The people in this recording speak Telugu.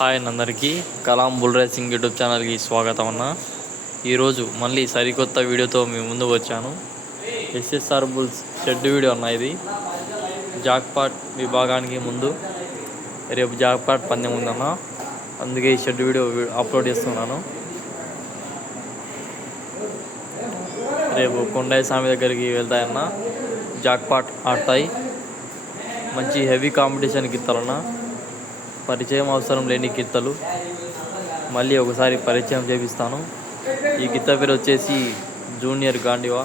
హాయ్ అందరికీ. కలాం బుల్ రేసింగ్ యూట్యూబ్ ఛానల్కి స్వాగతం అన్న ఈరోజు మళ్ళీ సరికొత్త వీడియోతో మీ ముందు వచ్చాను. ఎస్ఎస్ఆర్ బుల్స్ షెడ్ వీడియో అన్న ఇది. జాక్పాట్ విభాగానికి ముందు. రేపు జాక్పాట్ పందెం ఉందన్న. అందుకే ఈ షెడ్ వీడియో అప్లోడ్ చేస్తున్నాను. రేపు కొండాయి స్వామి దగ్గరికి వెళ్తాయన్న. జాక్పాట్ ఆడతాయి. మంచి హెవీ కాంపిటీషన్కి ఇస్తారన్న. పరిచయం అవసరం లేని గిత్తలు మళ్ళీ ఒకసారి పరిచయం చేపిస్తాను. ఈ గిత్త పేరు వచ్చేసి జూనియర్ గాండివా.